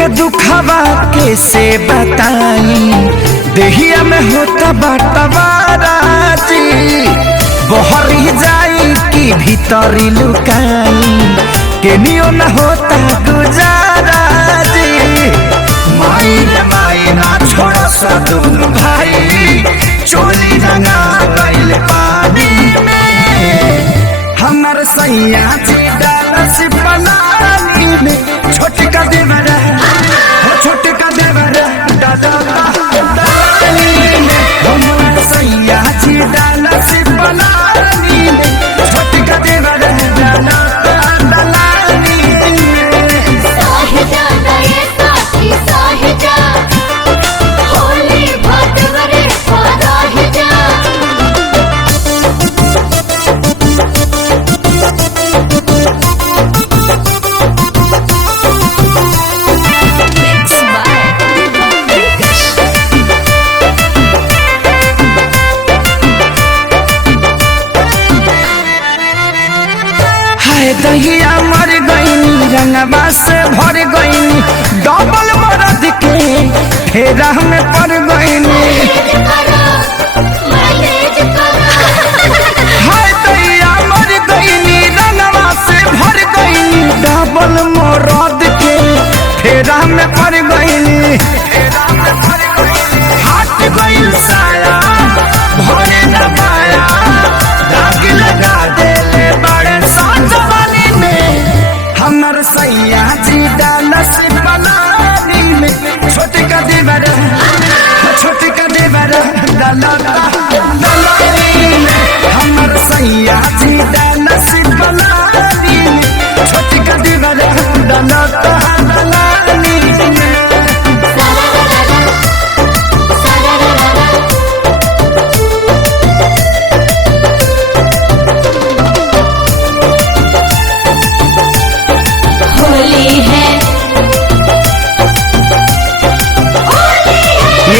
के दुखवा कैसे बताई, देहिया में होता बटवाराजी, बहरी जाई कि भीतरी लुकाई, केनियो न होता गुजाराजी। माई रे माई ना छोड़ा सा दोनों भाई, चोली रंगा गइल पानी में, हमर सैया जी डाला से बनानी में, छोटका देवरा हो छोटका देवरा दादा दानी में, हमर सैया जी डाला से बनानी में, छोटका देवरा दादा दानी में। साहिजा नये साथी साहिजा, होली भटवरे साहिजा। हाय दहिया मर गईनी, रंगवा से भर गईनी, डबल मरद के फेरा में पड़ गईनी। हाय दहिया मर गईनी, रंगवा से भर गईनी, डबल मरद के फेरा में पड़ गईनी। हट गईल साया भरे न पाया, दाग लगा देले बड़े साजवानी में, हमर सैया जी डालस बनानी में, छोटका देवरा छोटका देवरा दलानी में, हमर सैया जी डालस बनानी में, छोटका देवरा दलानी में। होली है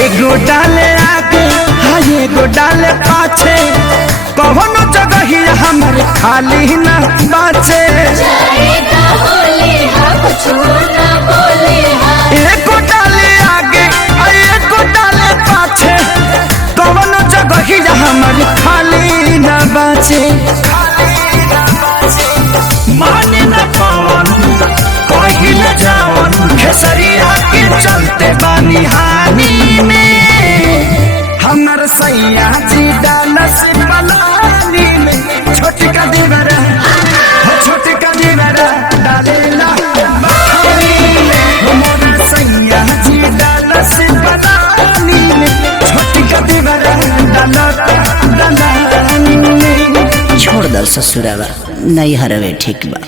एगो डाले आगे हाँ एगो डाले पाछे, कौनो जगह ही हमर खाली न बाचे। जाएगा होली है कुछ ना बोले है। एगो डाले आगे एगो डाले पाछे, कौनो जगह ही हमर खाली न बाचे। माने न पावन कहीं न जावन, खेसरिया के चलते बानी हानि में, हमर सैया जी डालस बनानी में, छोटका देवरा हो छोटका देवरा डालेला पानी में, हमर सैया जी डालस बनानी में, छोटका देवरा डालता दलानी में। छोड़ दल ससुरावा नहीं हरवे ठीक बा।